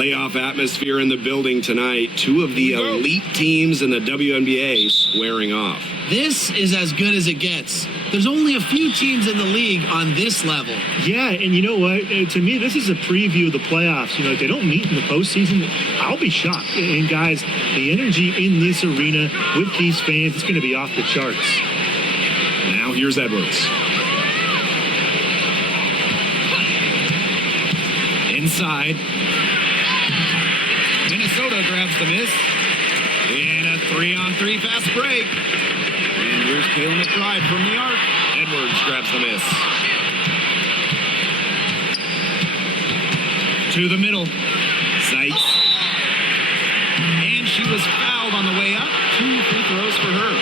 Playoff atmosphere in the building tonight. Two of the elite teams in the WNBA squaring off. This is as good as it gets. There's only a few teams in the league on this level. Yeah, and you know what? To me, this is a preview of the playoffs. You know, if they don't meet in the postseason, I'll be shocked. And guys, the energy in this arena with these fans, it's going to be off the charts. Now here's Edwards. Inside. Minnesota grabs the miss. And a 3-on-3 fast break. And here's Kayla McBride from the arc. Edwards grabs the miss. To the middle. Sykes. And she was fouled on the way up. 2 free throws for her.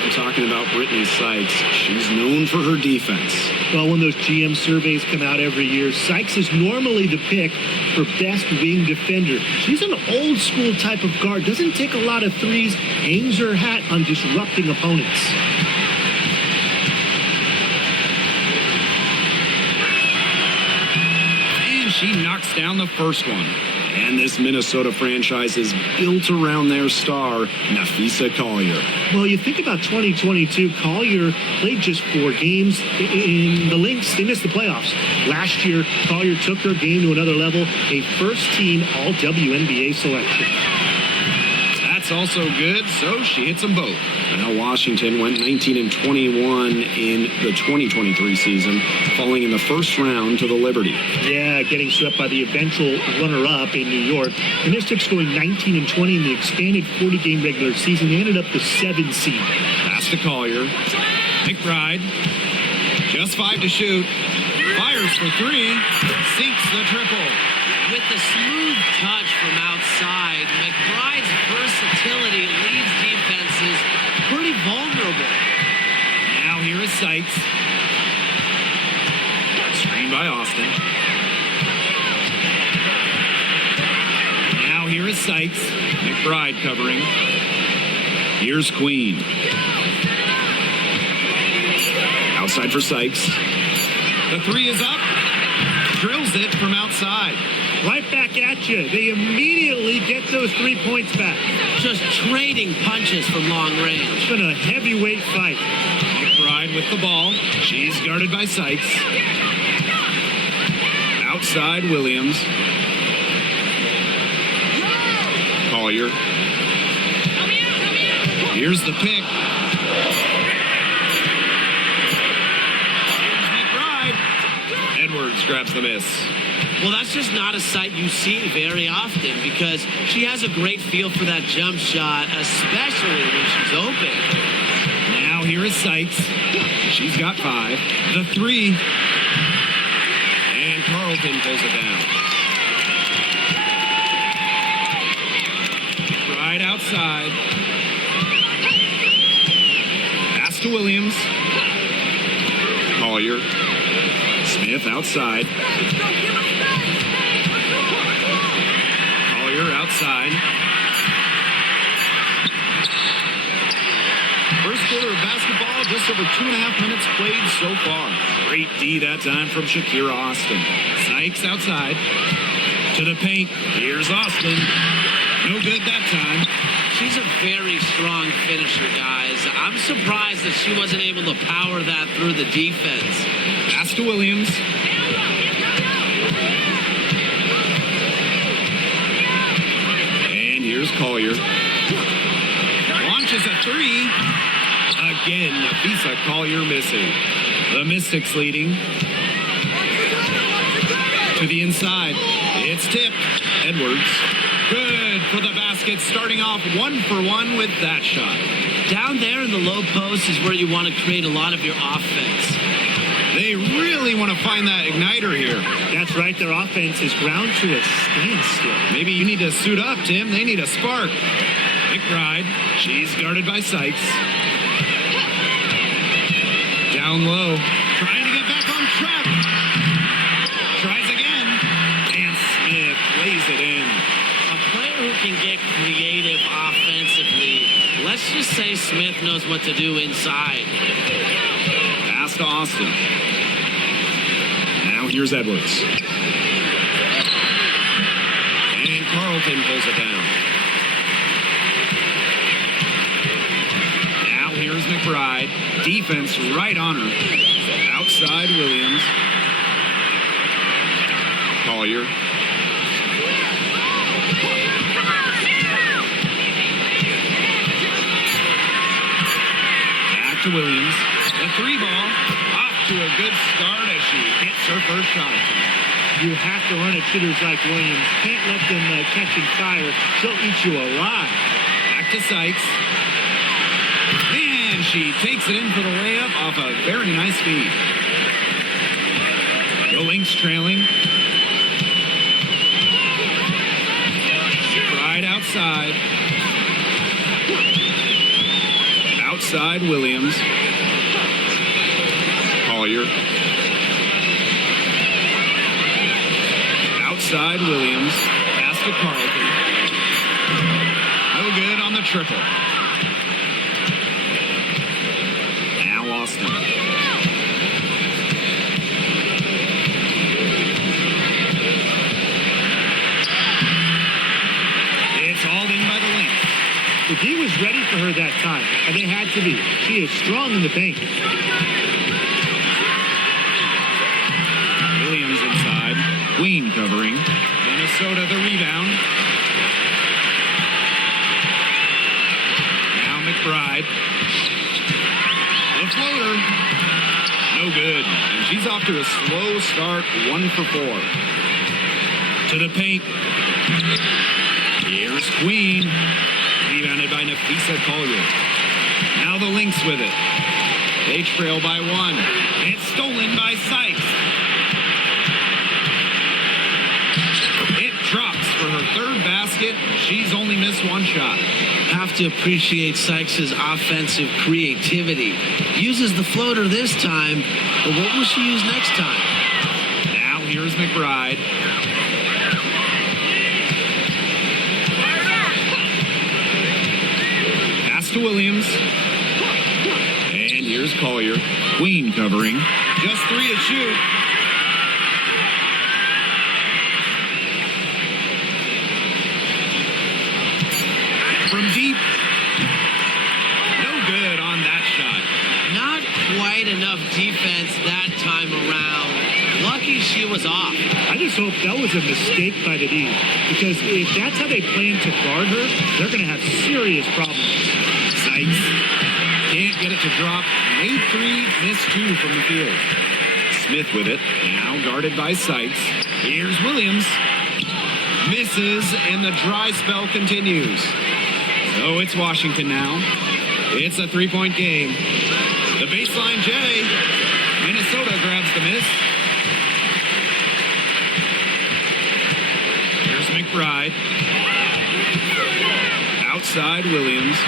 I'm talking about Brittany Sykes. She's known for her defense. Well, when those GM surveys come out every year, Sykes is normally the pick for best wing defender. She's an old school type of guard, doesn't take a lot of threes, hangs her hat on disrupting opponents. And she knocks down the first one. And this Minnesota franchise is built around their star, Napheesa Collier. Well, you think about 2022, Collier played just 4 games. In the Lynx, they missed the playoffs. Last year, Collier took her game to another level, a first-team All-WNBA selection. That's also good, so she hits them both. Now Washington went 19-21 in the 2023 season, falling in the first round to the Liberty. Yeah, getting swept by the eventual runner-up in New York. The Mystics going 19-20 in the expanded 40-game regular season. They ended up the 7th seed. Pass to Collier. McBride. Just 5 to shoot. Fires for 3. Sinks the triple. With the smooth touch from outside, McBride's versatility leaves defenses pretty vulnerable. Now here is Sykes. Screen by Austin. Now here is Sykes. McBride covering. Here's Queen. Outside for Sykes. The 3 is up. Drills it from outside. Right back at you. They immediately get those 3 points back. Just trading punches from long range. It's been a heavyweight fight. McBride with the ball. She's guarded by Sykes. Outside Williams. Collier. Here's the pick. Here's McBride. Edwards grabs the miss. Well, that's just not a sight you see very often because she has a great feel for that jump shot, especially when she's open. Now here is Sykes. She's got 5. The 3. And Carlton pulls it down. Right outside. Pass to Williams. Collier. Smith outside. Collier outside. First quarter of basketball, just over 2.5 minutes played so far. Great D that time from Shakira Austin. Sykes outside. To the paint. Here's Austin. No good that time. She's a very strong finisher, guys. I'm surprised that she wasn't able to power that through the defense. Pass to Williams. And here's Collier. Launches a 3. Again, Napheesa Collier missing. The Mystics leading. To the inside. It's tipped. Edwards. Good for the basket, starting off 1 for 1 with that shot. Down there in the low post is where you want to create a lot of your offense. They really want to find that igniter here. That's right. Their offense is ground to a standstill. Maybe you need to suit up, Tim. They need a spark. McBride. She's guarded by Sykes. Down low. Trying to get back on track. Tries again. And Smith lays it in. A player who can get creative offensively. Let's just say Smith knows what to do inside. Pass to Austin. Now here's Edwards. Carlton pulls it down. Now here's McBride. Defense right on her. Outside Williams. Collier. Back to Williams. The three ball. Off to a good start as she hits her first shot attempt. You have to run at shooters like Williams. Can't let them catching fire. She'll eat you alive. Back to Sykes. And she takes it in for the layup off a very nice feed. The Lynx trailing. Right outside. Outside Williams. Collier. Outside Williams. Pass to Carlton. No good on the triple. Now Austin. It's hauled in by the Lynx. The D was ready for her that time, and they had to be. She is strong in the paint. Williams inside. Queen covering. Minnesota the rebound. Now McBride. The floater. No good. And she's off to a slow start, 1 for 4. To the paint. Here's Queen. Rebounded by Nafisa Collier. Now the Lynx with it. They trail by 1. It's stolen by Sykes. It drops for her third basket. She's only missed 1 shot. Have to appreciate Sykes' offensive creativity. Uses the floater this time, but what will she use next time? Now here's McBride. Pass to Williams. And here's Collier. Queen covering. Just 3 to shoot. From deep. No good on that shot. Not quite enough defense that time around. Lucky she was off. I just hope that was a mistake by the D, because if that's how they plan to guard her, they're going to have serious problems. Sykes can't get it to drop. Made 3, missed 2 from the field. Smith with it. Now guarded by Sykes. Here's Williams. Misses, and the dry spell continues. So it's Washington now. It's a 3-point game. The baseline J. Minnesota grabs the miss. Here's McBride. Outside Williams.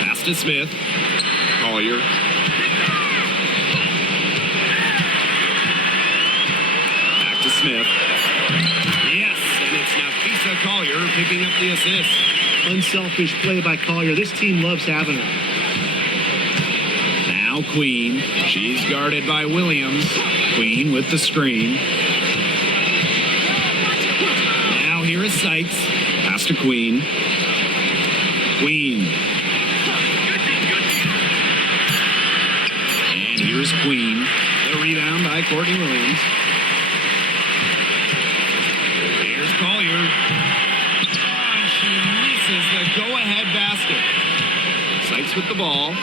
Pass to Smith. Collier. Back to Smith. Yes, and it's Nafisa Collier picking up the assist. Unselfish play by Collier. This team loves having her. Now Queen. She's guarded by Williams. Queen with the screen. Now here is Sykes. Pass to Queen. Queen. And here's Queen. The rebound by Courtney Williams. Here's Collier. And she misses the go-ahead basket. Sykes with the ball.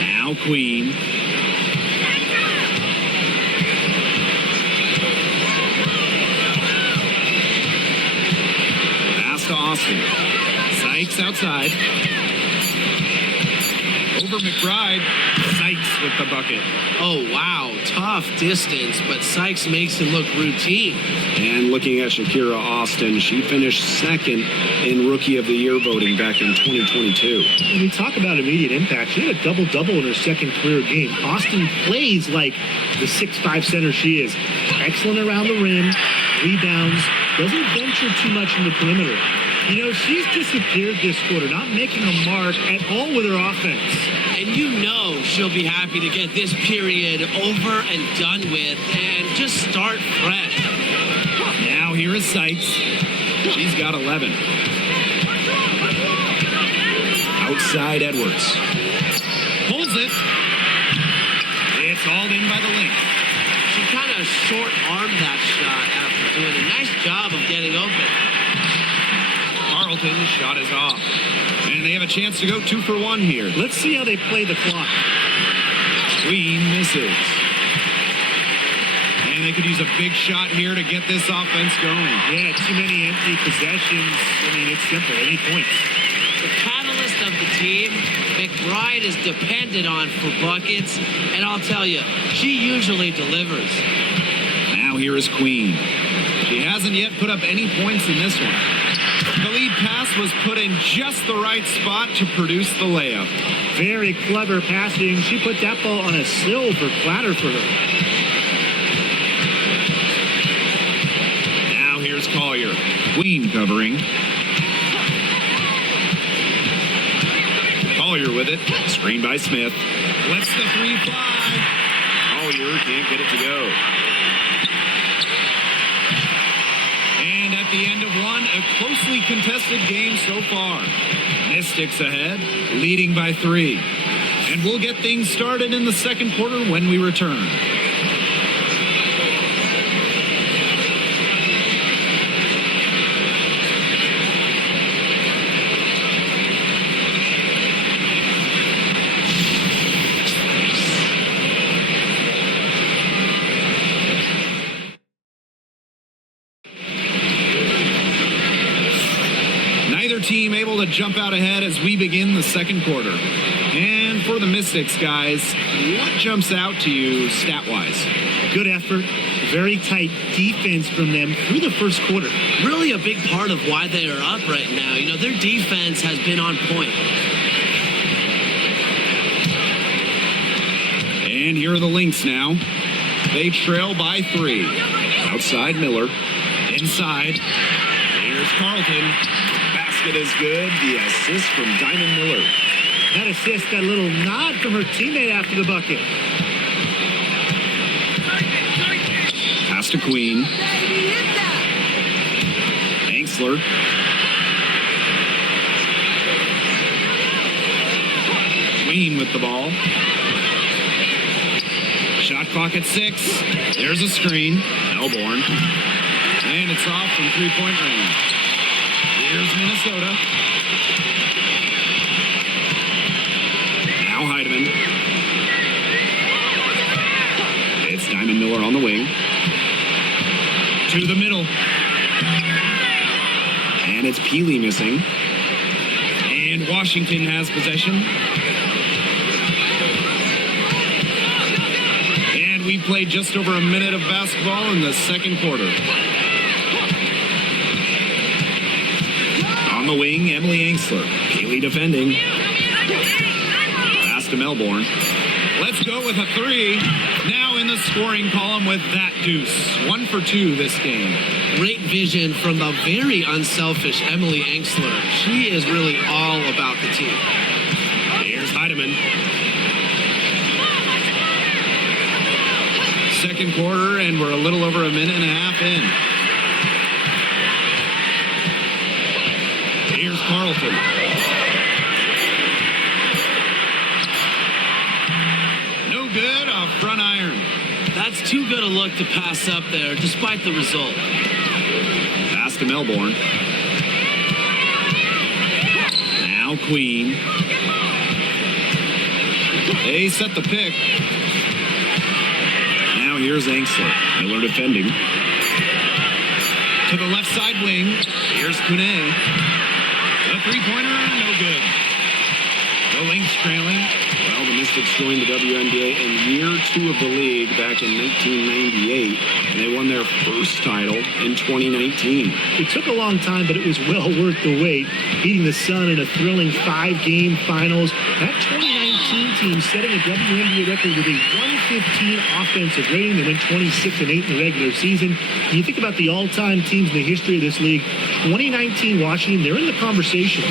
Now Queen. Pass to Austin. Sykes outside. Over McBride. Sykes with the bucket. Oh, wow. Tough distance, but Sykes makes it look routine. And looking at Shakira Austin, she finished 2nd in Rookie of the Year voting back in 2022. When we talk about immediate impact, she had a double-double in her second career game. Austin plays like the 6'5" center she is. Excellent around the rim, rebounds, doesn't venture too much in the perimeter. You know, she's disappeared this quarter, not making a mark at all with her offense. And you know she'll be happy to get this period over and done with and just start fresh. here is Sykes. She's got 11. Outside Edwards. Pulls it. It's hauled in by the Lynx. She kind of short-armed that shot after doing a nice job of getting open. Carlton's shot is off. And they have a chance to go 2 for 1 here. Let's see how they play the clock. Queen misses. And they could use a big shot here to get this offense going. Yeah, too many empty possessions. I mean, it's simple. Any points. The catalyst of the team, McBride is depended on for buckets, and I'll tell you, she usually delivers. Now here is Queen. She hasn't yet put up any points in this one. The lead pass was put in just the right spot to produce the layup. Very clever passing. She put that ball on a silver platter for her. Now here's Collier. Queen covering. Collier with it. Screen by Smith. Lets the 3 fly. Collier can't get it to go. And at the end of one, a closely contested game so far. Mystics ahead, leading by 3. And we'll get things started in the second quarter when we return. Team able to jump out ahead as we begin the second quarter. And for the Mystics, guys, what jumps out to you stat-wise? Good effort, very tight defense from them through the first quarter. Really a big part of why they are up right now. You know, their defense has been on point. And here are the Lynx now. They trail by 3. Outside Miller. Inside. Here's Carlton. Basket is good. The assist from Diamond Miller. That assist got a little nod from her teammate after the bucket. Pass to Queen. Angsler. Queen with the ball. Shot clock at 6. There's a screen. Melbourne. And it's off from 3-point range. Here's Minnesota. Now Heidemann. It's Diamond Miller on the wing. To the middle. And it's Peely missing. And Washington has possession. And we played just over a minute of basketball in the second quarter. On the wing, Emily Angsler. Peely defending. Pass to Melbourne. Let's go with a 3. Now in the scoring column with that deuce. 1 for 2 this game. Great vision from the very unselfish Emily Angsler. She is really all about the team. Here's Heidemann. Second quarter, and we're a little over a minute and a half in. Here's Carlton. No good, off front iron. That's too good a look to pass up there, despite the result. Pass to Melbourne. Now Queen. They set the pick. Now here's Angsler. Miller defending. To the left side wing. Here's Kune. The three-pointer, no good. The Lynx trailing. Well, the Mystics joined the WNBA in year 2 of the league back in 1998, and they won their first title in 2019. It took a long time, but it was well worth the wait. Beating the Sun in a thrilling 5-game finals. That 2019 team setting a WNBA record with a 115 offensive rating. They went 26-8 in the regular season. When you think about the all-time teams in the history of this league, 2019 Washington, they're in the conversation.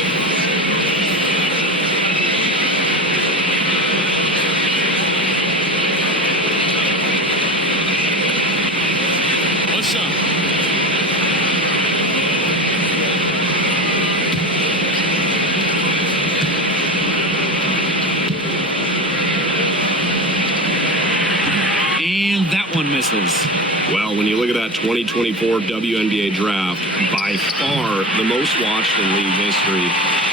misses. Well, when you look at that 2024 WNBA draft, by far the most watched in league history,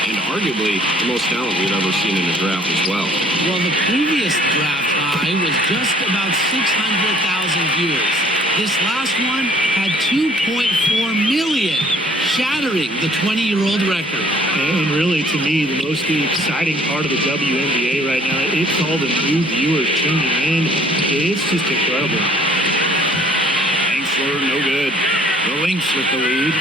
and arguably the most talent we've ever seen in a draft as well. Well, the previous draft high was just about 600,000 views. This last one had 2.4 million, shattering the 20-year-old record. And really, to me, the most exciting part of the WNBA right now, it's all the new viewers tuning in. It's just incredible. Angsler, no good. The Lynx with the lead.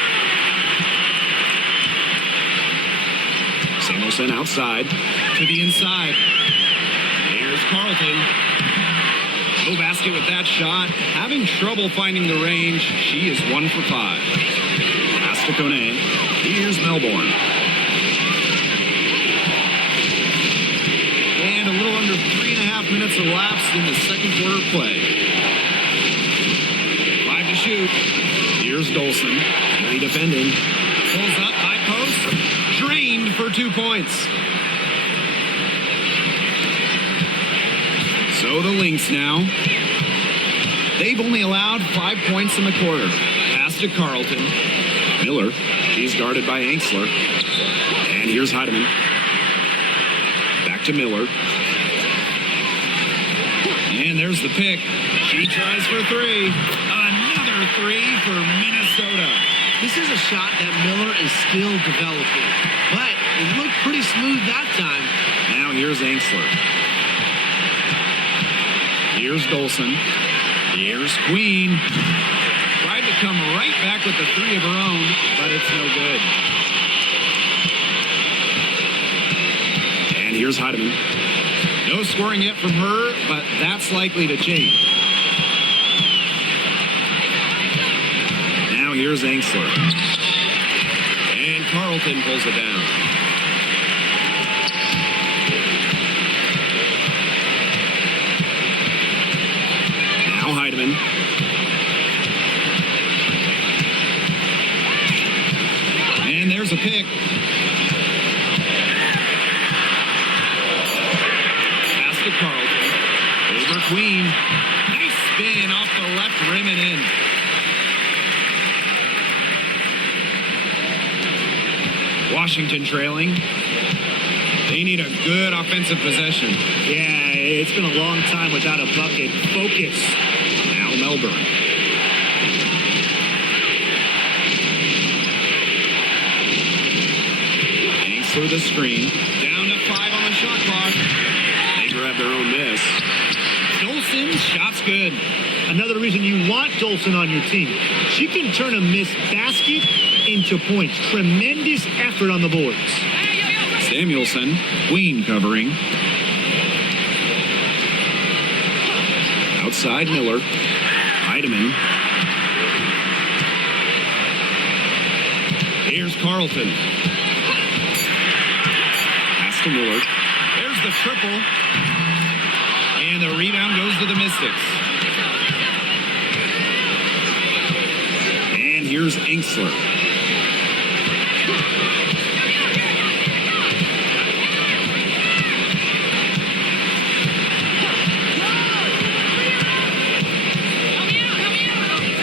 Samuelson outside to the inside. Here's Carlton. No basket with that shot. Having trouble finding the range. She is 1 for 5. Pass to Kone. Here's Melbourne. And a little under 3.5 minutes elapsed in the second quarter play. 5 to shoot. Here's Dolson. Really defending. Pulls up, high post. Drained for 2 points. So the Lynx now. They've only allowed 5 points in the quarter. Pass to Carlton. Miller. She's guarded by Angsler. And here's Heidemann. Back to Miller. And there's the pick. She tries for 3. Another 3 for Minnesota. This is a shot that Miller is still developing, but it looked pretty smooth that time. Now here's Angsler. Here's Dolson. Here's Queen. Tried to come right back with the 3 of her own, but it's no good. And here's Heidemann. No scoring yet from her, but that's likely to change. Now here's Angsler. And Carlton pulls it down. Now Heidemann. And there's a pick. Pass to Carlton. Over Queen. Nice spin off the left rim and in. Washington trailing. They need a good offensive possession. Yeah, it's been a long time without a bucket. Focus. Now Melbourne. Thanks for the screen. Down to 5 on the shot clock. They grab their own miss. Dolson, shot's good. Another reason you want Dolson on your team. She can turn a missed basket into points. Tremendous effort on the boards. Samuelson, Queen covering. Outside Miller. Heidemann. Here's Carlton. Pass to Miller. There's the triple. And the rebound goes to the Mystics. And here's Angsler.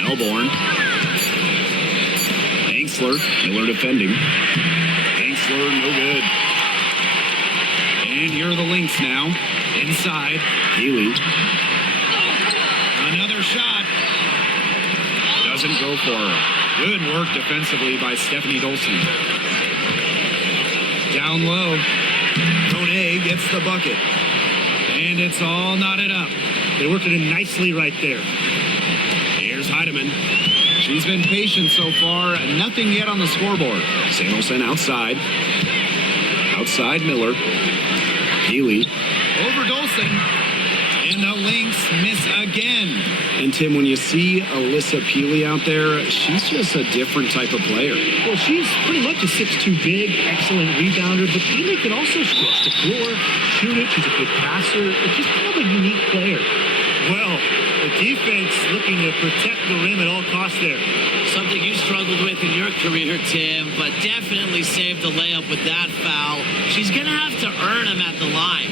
Melbourne. Angsler. Miller defending. Angsler, no good. And here are the Lynx now. Inside. Healy. Another shot. Doesn't go for her. Good work defensively by Stephanie Dolson. Down low. Kone gets the bucket. And it's all knotted up. They worked it in nicely right there. Here's Heidemann. She's been patient so far. Nothing yet on the scoreboard. Samuelson outside. Outside Miller. Healy. Over Dolson. And the Lynx miss again. And Tim, when you see Alyssa Peely out there, she's just a different type of player. Well, she's pretty much a 6'2" big, excellent rebounder, but Peely can also stretch the floor, shoot it. She's a good passer. It's just kind of a unique player. Well, the defense looking to protect the rim at all costs there. Something you struggled with in your career, Tim, but definitely saved the layup with that foul. She's going to have to earn him at the line.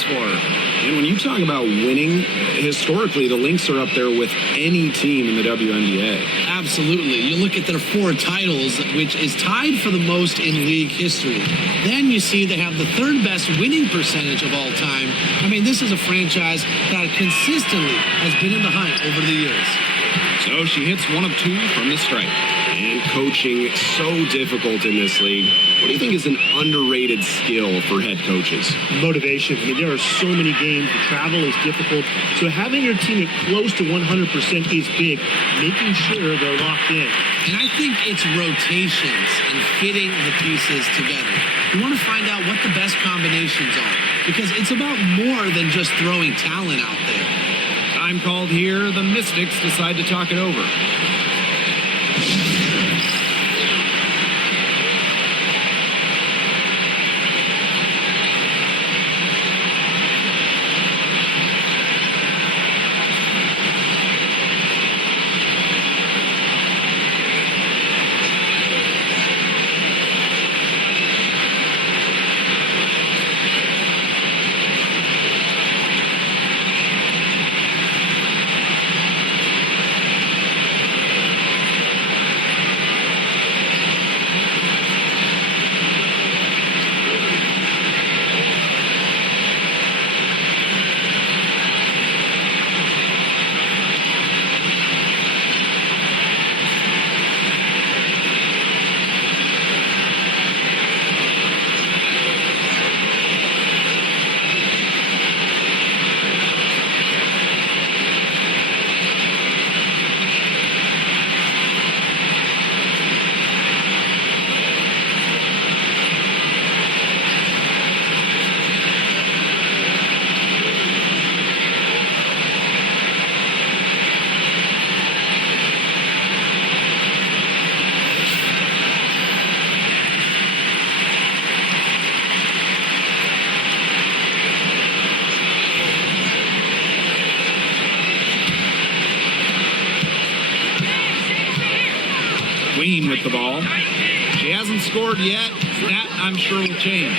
points for her. And when you talk about winning, historically, the Lynx are up there with any team in the WNBA. Absolutely. You look at their 4 titles, which is tied for the most in league history. Then you see they have the 3rd best winning percentage of all time. I mean, this is a franchise that consistently has been in the hunt over the years. So she hits 1 of 2 from the stripe. And coaching so difficult in this league. What do you think is an underrated skill for head coaches? Motivation. I mean, there are so many games. The travel is difficult. So having your team at close to 100% is big. Making sure they're locked in. And I think it's rotations and fitting the pieces together. You want to find out what the best combinations are, because it's about more than just throwing talent out there. Time called here. The Mystics decide to talk it over. Queen with the ball. She hasn't scored yet. That, I'm sure, will change.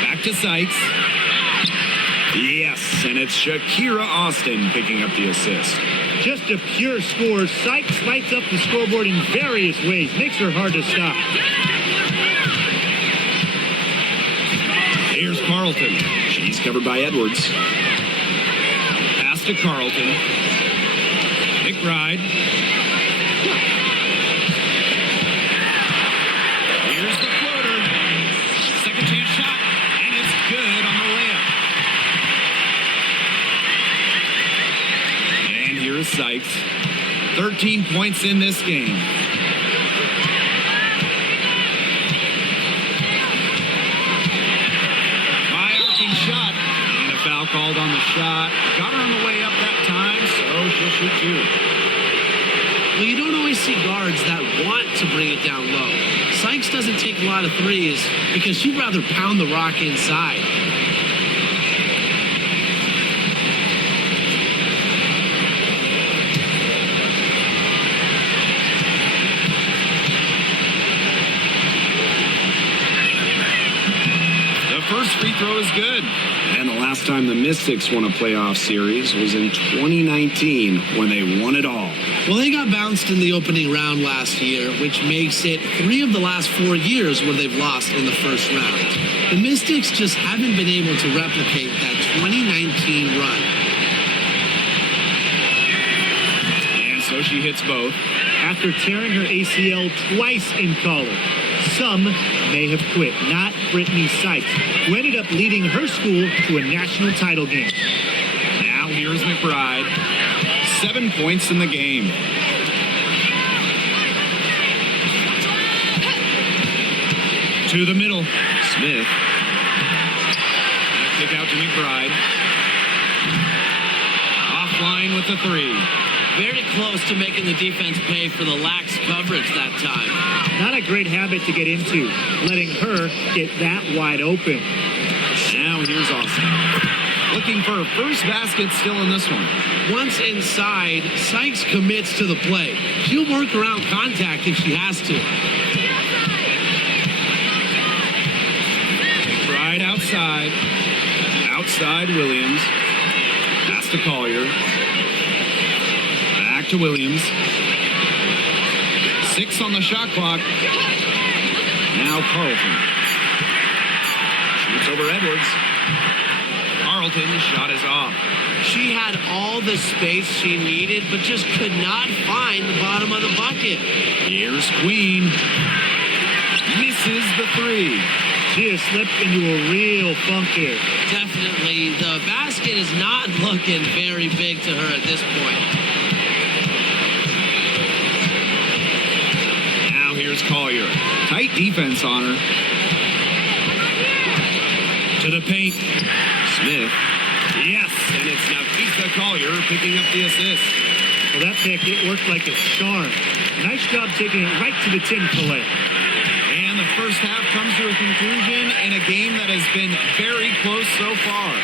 Back to Sykes. Yes, and it's Shakira Austin picking up the assist. Just a pure score. Sykes lights up the scoreboard in various ways. Makes her hard to stop. Here's Carlton. She's covered by Edwards. Pass to Carlton. McBride. Here's the floater. Second chance shot, and it's good on the layup. And here is Sykes. 13 points in this game. High arcing shot, and a foul called on the shot. Got her on the way up that time, so she'll shoot 2. Well, you don't always see guards that want to bring it down low. Sykes doesn't take a lot of threes because she'd rather pound the rock inside. The first free throw is good. And the last time the Mystics won a playoff series was in 2019 when they won it all. Well, they got bounced in the opening round last year, which makes it 3 of the last 4 years where they've lost in the first round. The Mystics just haven't been able to replicate that 2019 run. And so she hits both. After tearing her ACL twice in college, some may have quit. Not Brittany Sykes, who ended up leading her school to a national title game. Now here's McBride. 7 points in the game. To the middle. Smith. Kick out to McBride. Offline with the 3. Very close to making the defense pay for the lax coverage that time. Not a great habit to get into, letting her get that wide open. Now here's Austin. Looking for her first basket still in this one. Once inside, Sykes commits to the play. She'll work around contact if she has to. Right outside. inside. Outside Williams. Pass to Collier. Back to Williams. 6 on the shot clock. Now Carlton. Shoots over Edwards. Carlton's shot is off. She had all the space she needed, but just could not find the bottom of the bucket. Here's Queen. Misses the 3. She has slipped into a real funk here. Definitely, the basket is not looking very big to her at this point. Now here's Collier. Tight defense on her. To the paint. Smith. Yes, and it's Nafisa Collier picking up the assist. Well, that pick, it worked like a charm. Nice job taking it right to the tin fillet. And the first half comes to a conclusion in a game that has been very close so far.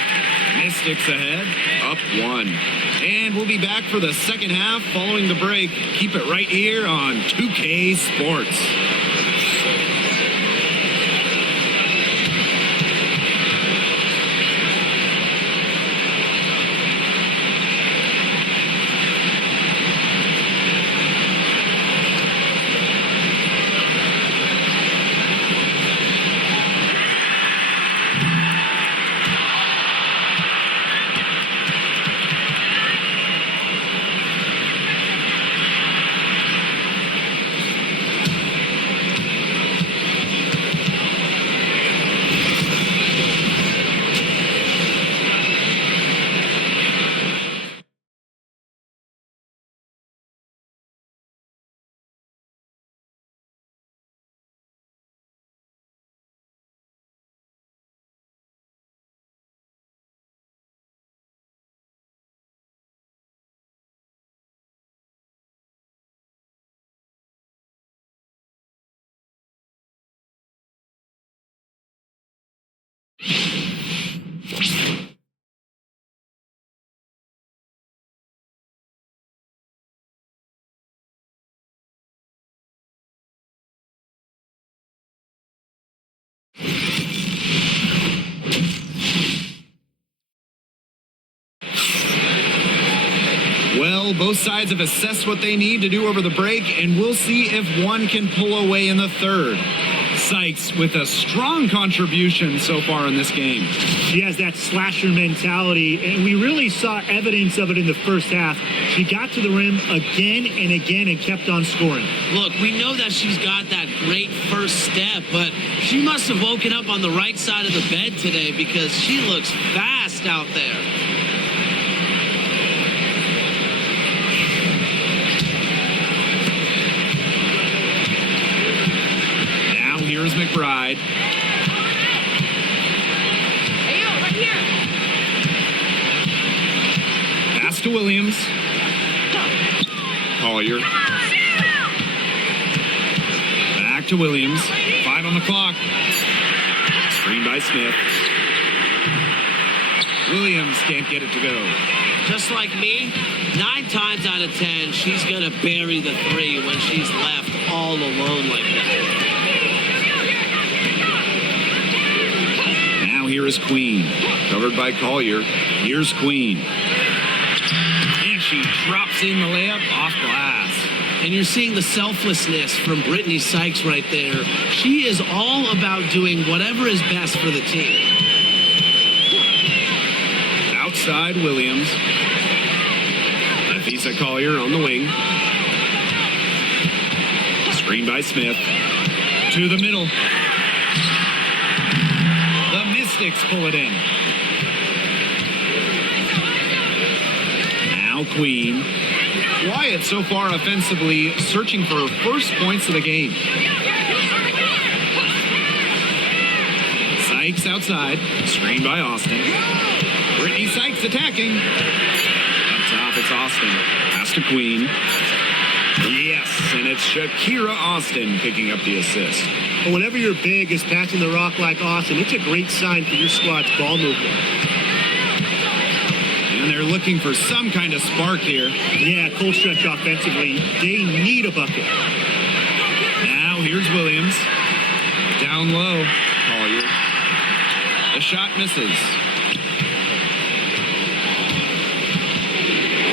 Mystics ahead, up 1. And we'll be back for the second half following the break. Keep it right here on 2K Sports. Well, both sides have assessed what they need to do over the break, and we'll see if one can pull away in the third. Sykes with a strong contribution so far in this game. She has that slasher mentality, and we really saw evidence of it in the first half. She got to the rim again and again and kept on scoring. Look, we know that she's got that great first step, but she must have woken up on the right side of the bed today because she looks fast out there. Here's McBride. Hey, yo, right here. Pass to Williams. Collier. Back to Williams. 5 on the clock. Screen by Smith. Williams can't get it to go. Just like me, 9 times out of 10, she's going to bury the 3 when she's left all alone like that. Here is Queen. Covered by Collier. Here's Queen. And she drops in the layup off glass. And you're seeing the selflessness from Brittany Sykes right there. She is all about doing whatever is best for the team. Outside Williams. Nafisa Collier on the wing. Screen by Smith. To the middle. Mystics pull it in. Now Queen. Quiet so far offensively, searching for first points of the game. Sykes outside. Screened by Austin. Brittany Sykes attacking. Up top, it's Austin. Pass to Queen. Yes, and it's Shakira Austin picking up the assist. But whenever your big is passing the rock like Austin, it's a great sign for your squad's ball movement. And they're looking for some kind of spark here. Yeah, cold stretch offensively. They need a bucket. Now here's Williams. Down low. Collier. The shot misses.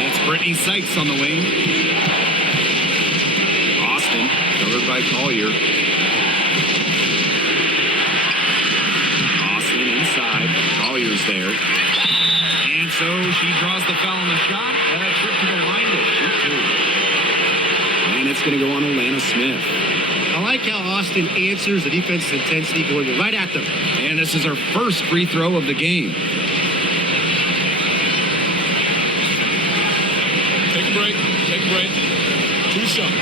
It's Brittany Sykes on the wing. Austin, covered by Collier. Austin inside. Collier's there. And so she draws the foul on the shot. Trip to the line to shoot two. And it's going to go on Alana Smith. I like how Austin answers the defense's intensity going right at them. And this is her first free throw of the game. Take a break. Take a break. 2 shots.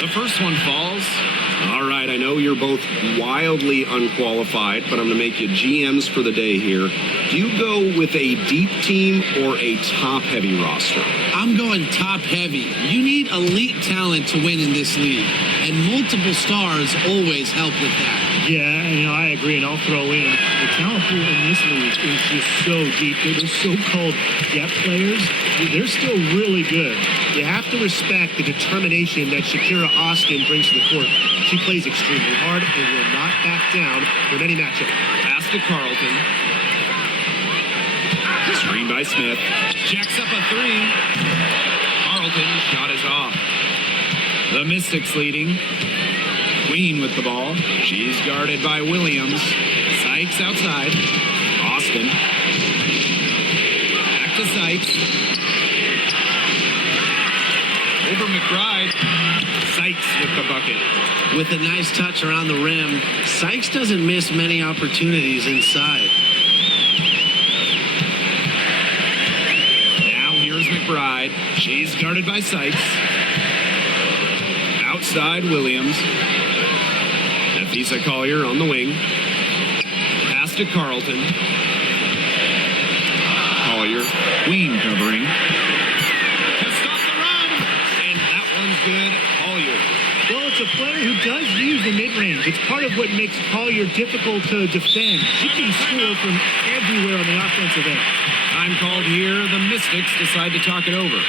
The first one falls. All right, I know you're both wildly unqualified, but I'm going to make you GMs for the day here. Do you go with a deep team or a top-heavy roster? I'm going top heavy. You need elite talent to win in this league, and multiple stars always help with that. Yeah, I agree, and I'll throw in the talent pool in this league is just so deep. They're so-called depth players. They're still really good. You have to respect the determination that Shakira Austin brings to the court. She plays extremely hard and will not back down in any matchup. Pass to Carlton. Screen by Smith. Jacks up a three. Carlton, shot is off. The Mystics leading. Queen with the ball. She's guarded by Williams. Sykes outside. Austin. Back to Sykes. Over McBride. Sykes with the bucket. With a nice touch around the rim, Sykes doesn't miss many opportunities inside. Now here's McBride. She's guarded by Sykes. Outside Williams. Nafisa Collier on the wing. Pass to Carlton. Collier. Queen covering. To stop the run. And that one's good. Collier. Well, it's a player who does use the mid-range. It's part of what makes Collier difficult to defend. She can score from everywhere on the offensive end. Time called here. The Mystics decide to talk it over.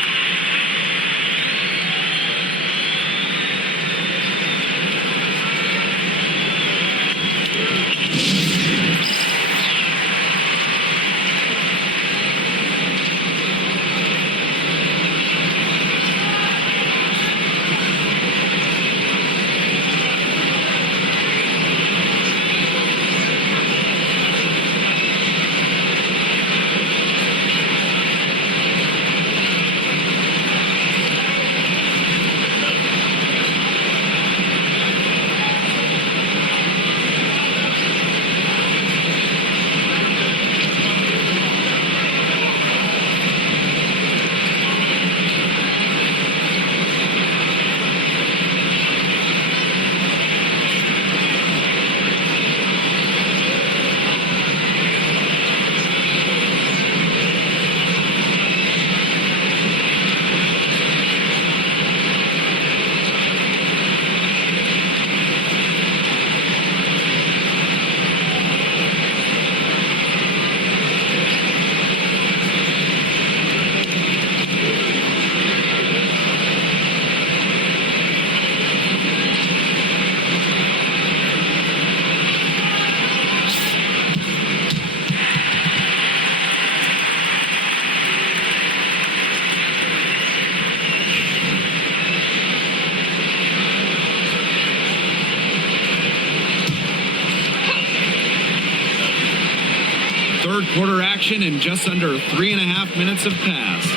Third quarter action and just under 3.5 minutes have passed.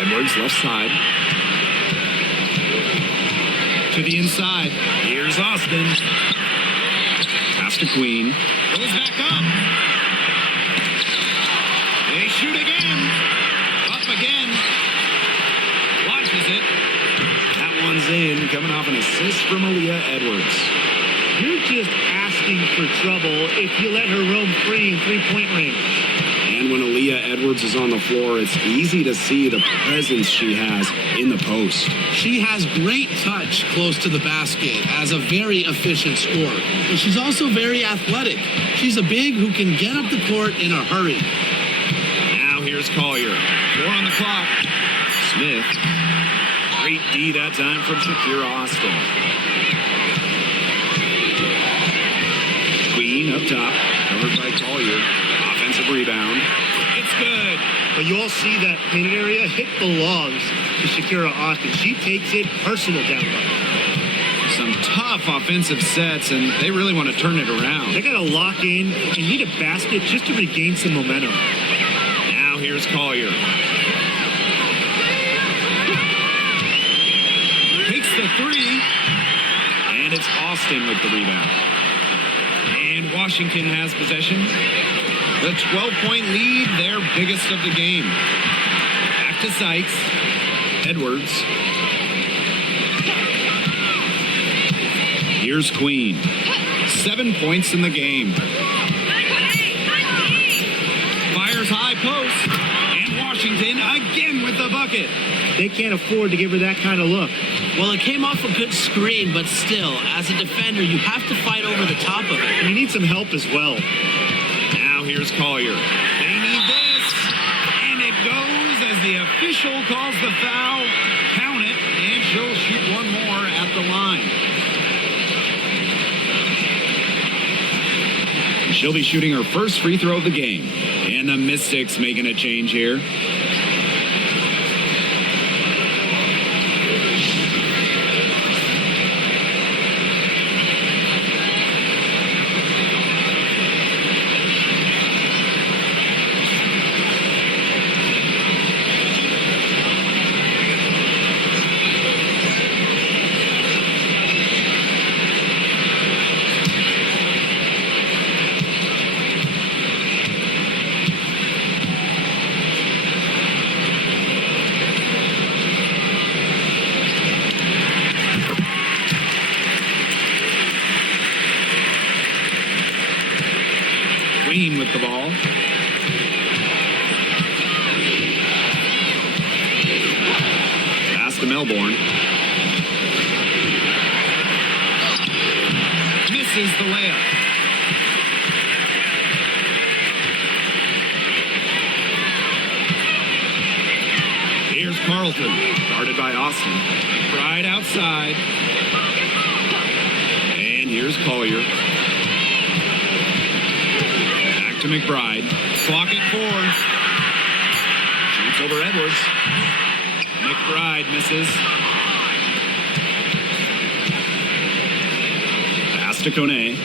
Edwards left side. To the inside. Here's Austin. Pass to Queen. Goes back up. They shoot again. Up again. Launches it. That one's in. Coming off an assist from Aaliyah Edwards. You're just asking for trouble if you let her roam free in three-point range. And when Aaliyah Edwards is on the floor, it's easy to see the presence she has in the post. She has great touch close to the basket as a very efficient scorer. And she's also very athletic. She's a big who can get up the court in a hurry. Now here's Here's Collier. 4 on the clock. Smith. Great D that time from Shakira Austin. Queen up top. Covered by Collier. Offensive rebound. It's good. But you all see that painted area. Hit belongs to Shakira Austin. She takes it personal down low. Some tough offensive sets, and they really want to turn it around. They got to lock in and need a basket just to regain some momentum. Now here's Collier. Takes the 3, and it's Austin with the rebound. And Washington has possession. The 12-point lead, their biggest of the game. Back to Sykes. Edwards. Here's Queen. 7 points in the game. Fires high post. And Washington again with the bucket. They can't afford to give her that kind of look. Well, it came off a good screen, but still, as a defender, you have to fight over the top of it. And you need some help as well. Now here's Collier. They need this. And it goes as the official calls the foul. Count it. And she'll shoot one more at the line. She'll be shooting her first free throw of the game. And the Mystics making a change here. Queen with the ball. Pass to Melbourne. Misses the layup. Here's Carlton. Guarded by Austin. Right outside. And here's Collier. To McBride. Clock at 4. Shoots over Edwards. McBride misses. Pass to Kone.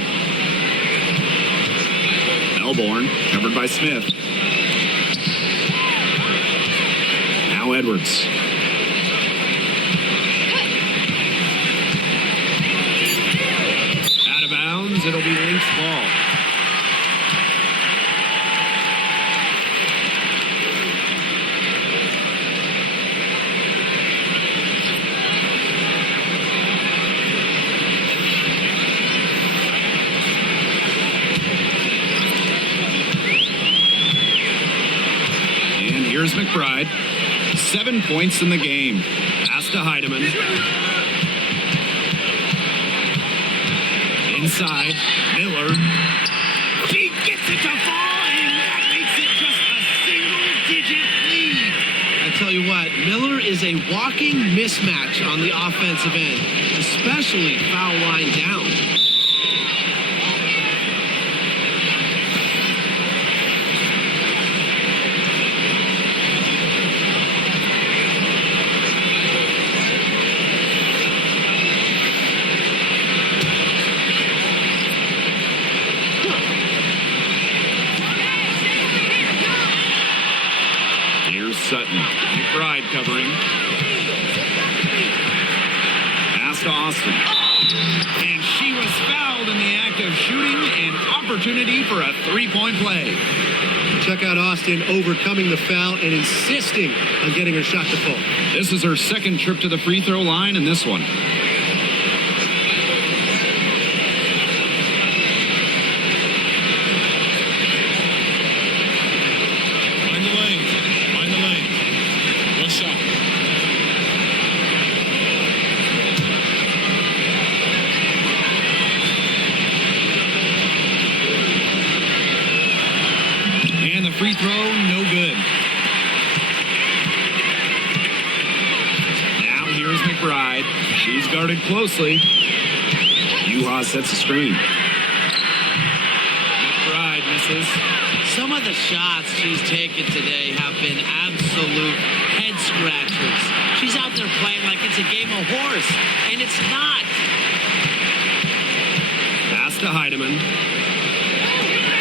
Melbourne covered by Smith. Now Edwards. Out of bounds. It'll be Lynx ball. Here's McBride. 7 points in the game. Pass to Heidemann. Inside. Miller. She gets it to fall, and that makes it just a single-digit lead. I tell you what, Miller is a walking mismatch on the offensive end, especially foul line down. Sutton. McBride covering. Pass to Austin. And she was fouled in the act of shooting. An opportunity for a three-point play. Check out Austin overcoming the foul and insisting on getting her shot to fall. This is her second trip to the free throw line in this one. Free throw, no good. McBride. She's guarded closely. Yuha sets the screen. McBride misses. Some of the shots she's taken today have been absolute head scratchers. She's out there playing like it's a game of horse, and it's not. Pass to Heidemann.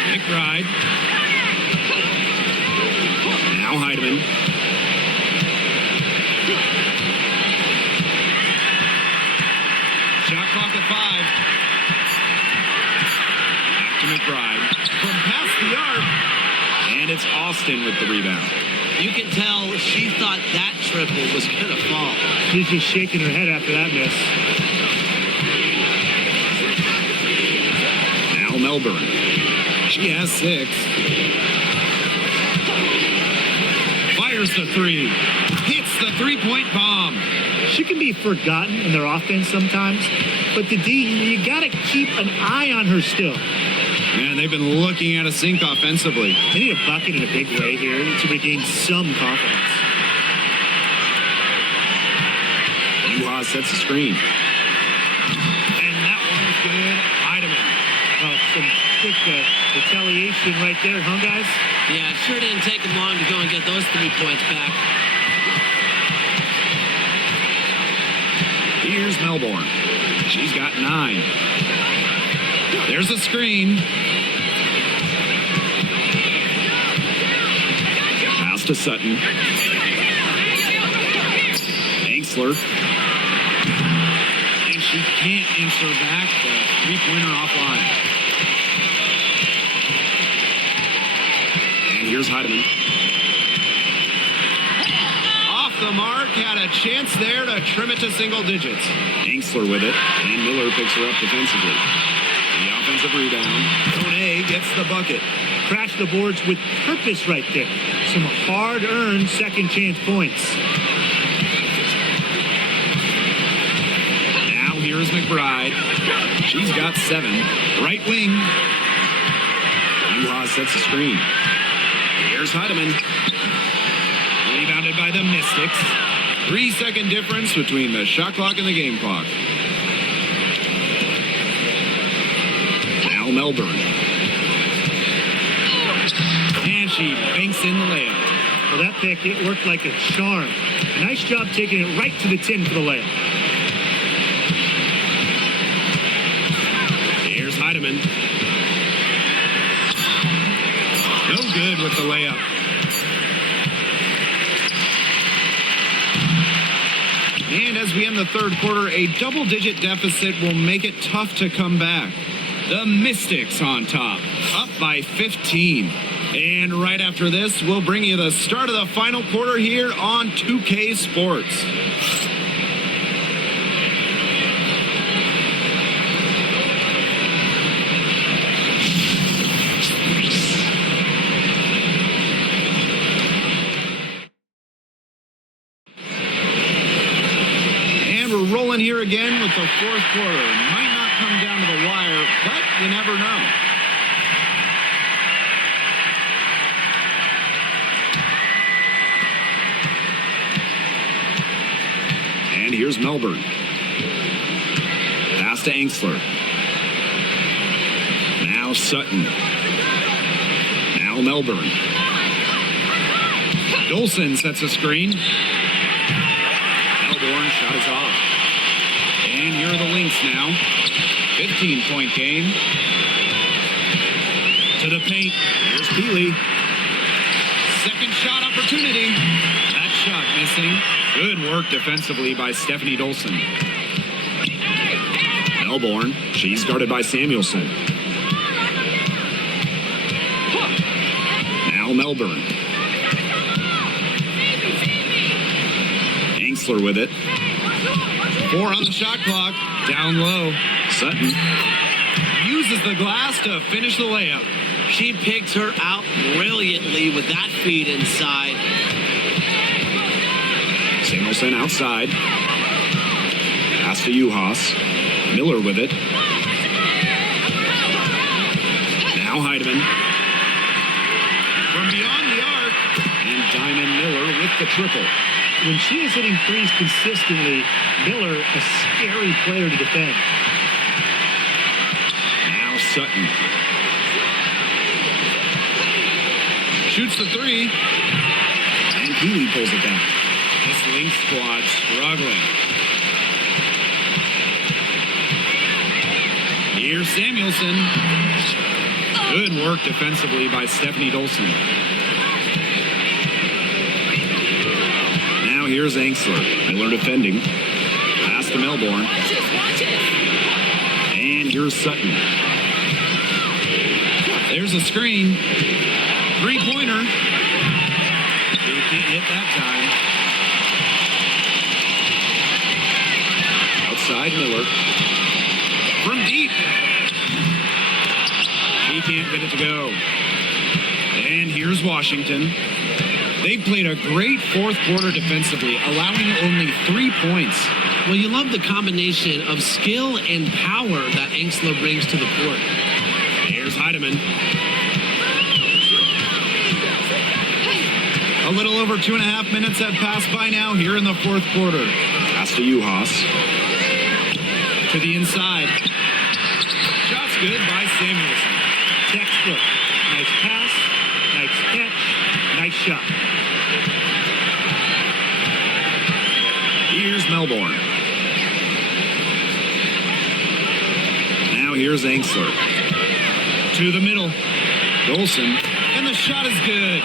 McBride. Now Heidemann. Shot clock at 5. Back to McBride. From past the arc. And it's Austin with the rebound. You can tell she thought that triple was going to fall. She's just shaking her head after that miss. Now Melbourne. She has 6. Fires the 3. Hits the three-point bomb. She can be forgotten in their offense sometimes, but the D, you got to keep an eye on her still. Man, they've been looking at a sink offensively. They need a bucket in a big way here to regain some confidence. Yuha sets the screen. And that one's good. Heidemann. Some quick retaliation right there, huh, guys? Yeah, it sure didn't take them long to go and get those 3 points back. Here's Melbourne. She's got 9. There's a screen. Pass to Sutton. Angsler. And she can't answer back the three-pointer offline. And here's Heidemann. Off the mark, had a chance there to trim it to single digits. Angsler with it, and Miller picks her up defensively. The offensive rebound. Kone gets the bucket. Crash the boards with purpose right there. Some hard-earned second-chance points. Now here's McBride. She's got 7. Right wing. Yuha sets the screen. Here's Heidemann. Rebounded by the Mystics. 3-second difference between the shot clock and the game clock. Now Melbourne. And she banks in the layup. Well, that pick, it worked like a charm. Nice job taking it right to the 10 for the layup. Here's Heidemann. No good with the layup. And as we end the third quarter, a double-digit deficit will make it tough to come back. The Mystics on top, up by 15. And right after this, we'll bring you the start of the final quarter here on 2K Sports. We're rolling here again with the fourth quarter. Might not come down to the wire, but you never know. And here's Melbourne. Pass to Angsler. Now Sutton. Now Melbourne. Dolson sets a screen. Melbourne shot is off. And here are the Lynx now. 15-point game. To the paint. Here's Peely. Second shot opportunity. That shot missing. Good work defensively by Stephanie Dolson. Melbourne. She's guarded by Samuelson. Now Melbourne. Angsler with it. 4 on the shot clock. Down low. Sutton uses the glass to finish the layup. She picked her out brilliantly with that feed inside. Samuelson outside. Pass to Uhas. Miller with it. Now Heidemann. From beyond the arc. And Diamond Miller with the triple. when she is hitting threes consistently, Miller, a scary player to defend. Now Sutton. Shoots the three. And Healy pulls it down. This Lynx squad struggling. Here's Samuelson. Good work defensively by Stephanie Dolson. Now here's Angsler. Miller defending. Pass to Melbourne. Watch it. And here's Sutton. There's a screen. Three-pointer. He can't hit that time. Outside Miller. From deep. He can't get it to go. And here's Washington. They played a great fourth quarter defensively, allowing only 3 points. Well, you love the combination of skill and power that Angsler brings to the court. Here's Heidemann. A little over 2.5 minutes have passed by now here in the fourth quarter. Pass to Juhas. To the inside. Shot's good by Samuelson. Textbook. Nice pass, nice catch, nice shot. Here's Melbourne. Now here's Angsler. To the middle. Dolson. And the shot is good.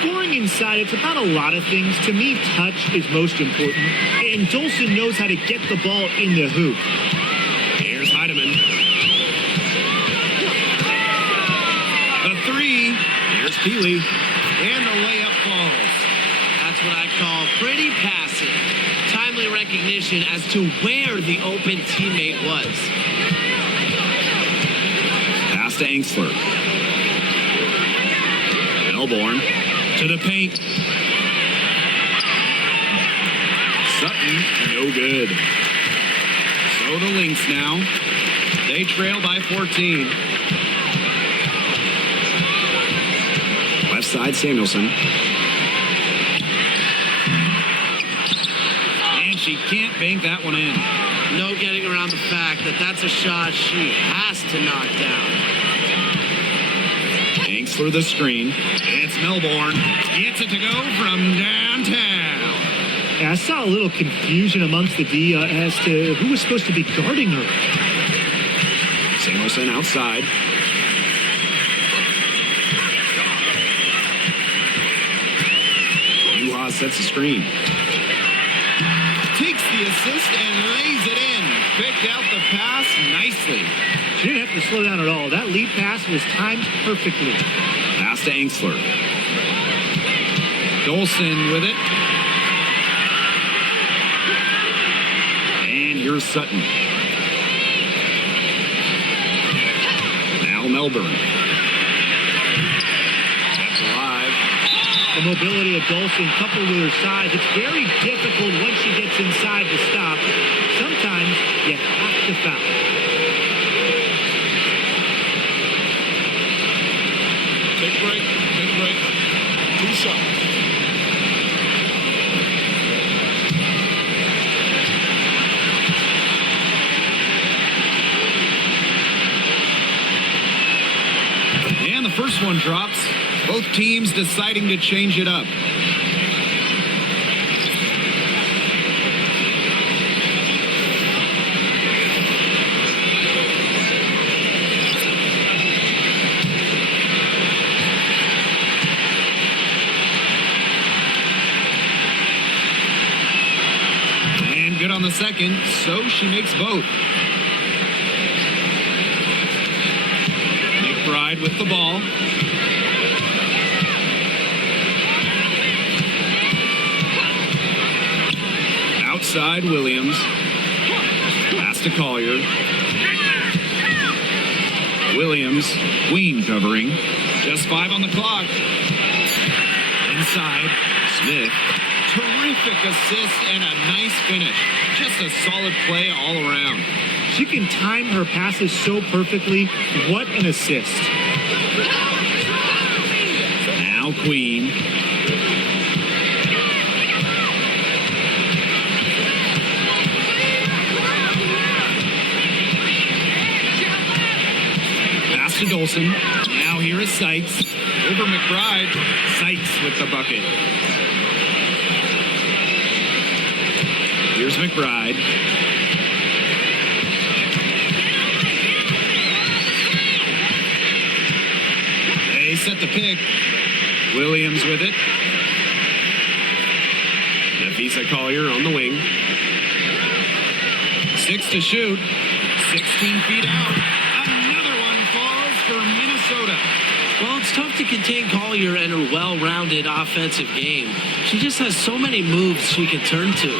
Scoring inside, it's about a lot of things. To me, touch is most important. And Dolson knows how to get the ball in the hoop. Here's Heidemann. The three. Here's Keeley. And the layup falls. That's what I call pretty passing. Timely recognition as to where the open teammate was. Pass to Angsler. Melbourne. To the paint. Sutton, no good. So the Lynx now. They trail by 14. Left side, Samuelson. And she can't bank that one in. No getting around the fact that that's a shot she has to knock down. Angsler the screen. It's Melbourne. Gets it to go from downtown. Yeah, I saw a little confusion amongst the D as to who was supposed to be guarding her. Samuelson outside. Juhas sets the screen. Takes the assist and lays it in. Picked out the pass nicely. She didn't have to slow down at all. That lead pass was timed perfectly. Pass to Angsler. Dolson with it. And here's Sutton. Now Melbourne. That's alive. The mobility of Dolson coupled with her size, it's very difficult once she gets inside to stop. Sometimes you have to foul. Take a break. Take a break. 2 shots. And the first one drops. Both teams deciding to change it up. And good on the second, so she makes both. McBride with the ball. Outside Williams. Pass to Collier. Williams. Queen covering. Just 5 on the clock. Inside. Smith. Terrific assist and a nice finish. Just a solid play all around. She can time her passes so perfectly. What an assist. Now Queen. Dolson. Now here is Sykes. Over McBride. Sykes with the bucket. Here's McBride. They set the pick. Williams with it. Nafisa Collier on the wing. 6 to shoot. 16 feet out. Another one falls for Minnesota. Well, it's tough to contain Collier in her well-rounded offensive game. She just has so many moves she can turn to.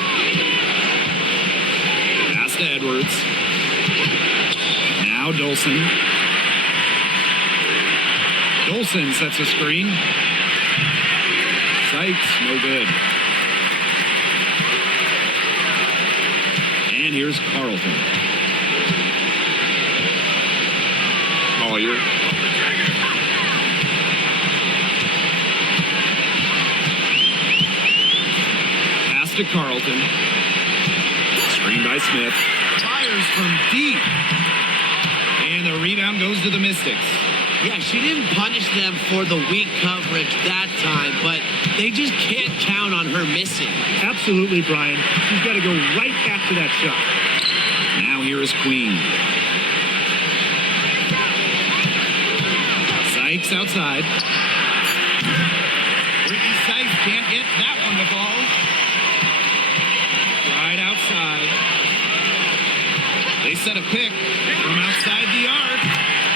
Pass to Edwards. Now Dolson. Dolson sets a screen. Sykes, no good. And here's Carlton. Collier. Pass to Carlton. Screen by Smith. Fires from deep. And the rebound goes to the Mystics. Yeah, she didn't punish them for the weak coverage that time, but they just can't count on her missing. Absolutely, Brian. She's got to go right back to that shot. Now here is Queen. Sykes outside. Brittany Sykes can't get that one to fall. Right outside. They set a pick from outside the arc.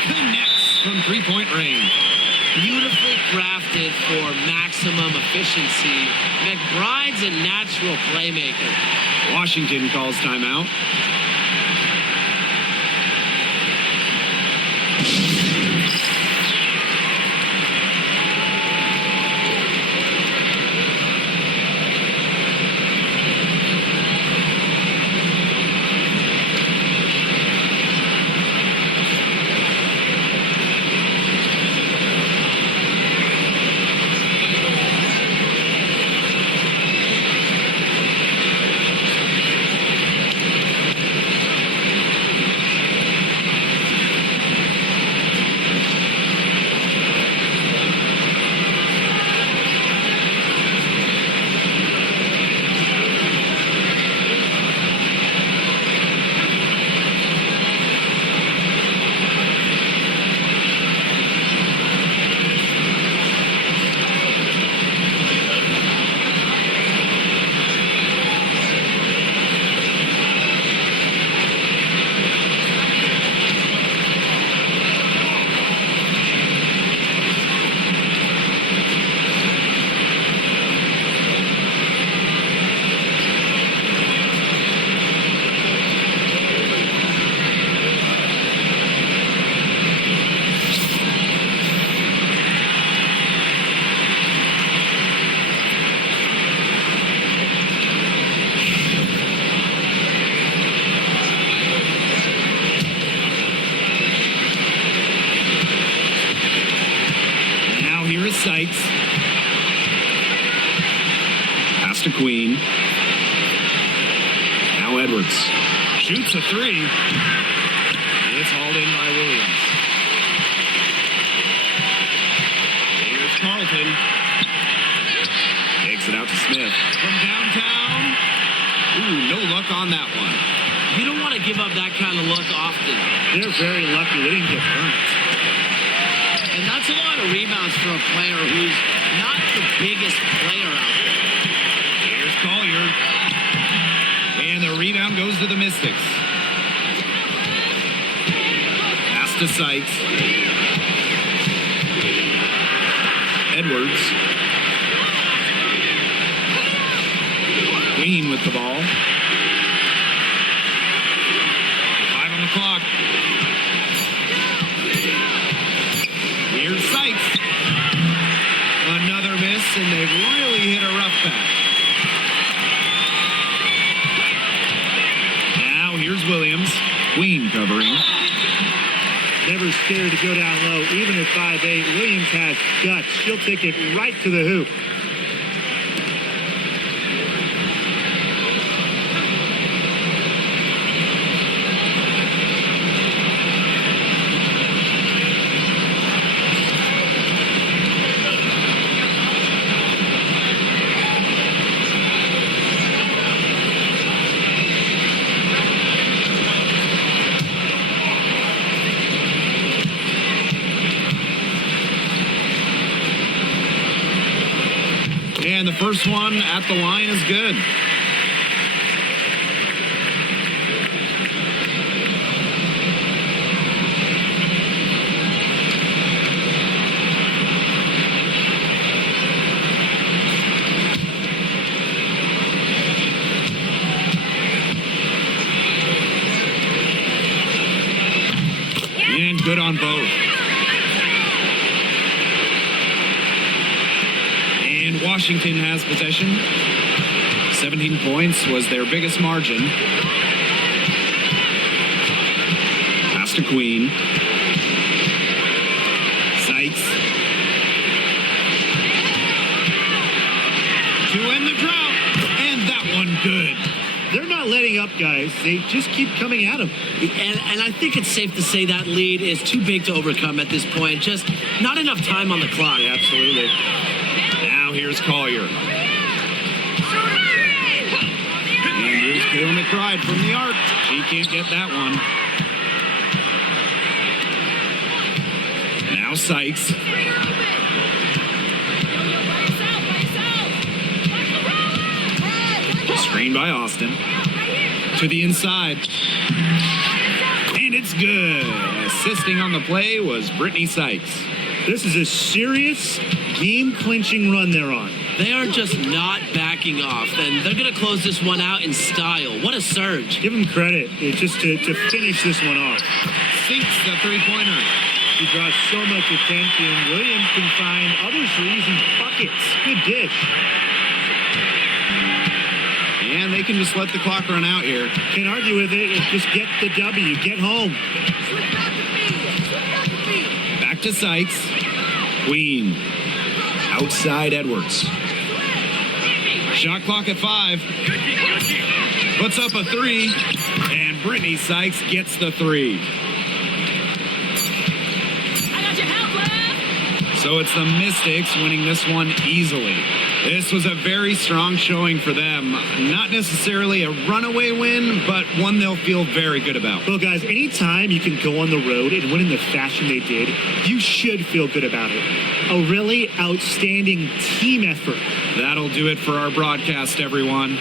Connects from three-point range. Beautifully crafted for maximum efficiency. McBride's a natural playmaker. Washington calls timeout. Sykes. Pass to Queen. Now Edwards. Shoots a three. It's hauled in by Williams. Here's Carlton. Takes it out to Smith. From downtown. Ooh, no luck on that one. You don't want to give up that kind of luck often. They're very lucky they didn't get burnt. And that's a lot of rebounds for a player who's not the biggest player out there. Here's Collier. And the rebound goes to the Mystics. Pass to Sykes. Edwards. Queen with the ball. 5 on the clock. Here's Sykes. Another miss, and they've really hit a rough patch. Now here's Williams. Queen covering. Never scared to go down low, even at 5'8". Williams has guts. She'll take it right to the hoop. first one at the line is good. And good on both. And Washington has possession. 17 points was their biggest margin. Pass to Queen. Sykes. To end the drought. And that one good. They're not letting up, guys. They just keep coming at them. And I think it's safe to say that lead is too big to overcome at this point. Just not enough time on the clock. Yeah, absolutely. Now here's Collier. And here's Kayla McBride from the arc. She can't get that one. Now Sykes. Screen by Austin. To the inside. And it's good. Assisting on the play was Brittany Sykes. This is a serious game-clinching run they're on. They are just not backing off, and they're going to close this one out in style. What a surge. Give them credit just to finish this one off. Sinks the three-pointer. She draws so much attention. Williams can find other threes and buckets. Good dish. And they can just let the clock run out here. Can't argue with it. Just get the W. Get home. Back to Sykes. Queen. Outside Edwards. Shot clock at 5. Puts up a 3. And Brittany Sykes gets the 3. So it's the Mystics winning this one easily. This was a very strong showing for them. Not necessarily a runaway win, but one they'll feel very good about. Well, guys, anytime you can go on the road and win in the fashion they did, you should feel good about it. A really outstanding team effort. That'll do it for our broadcast, everyone.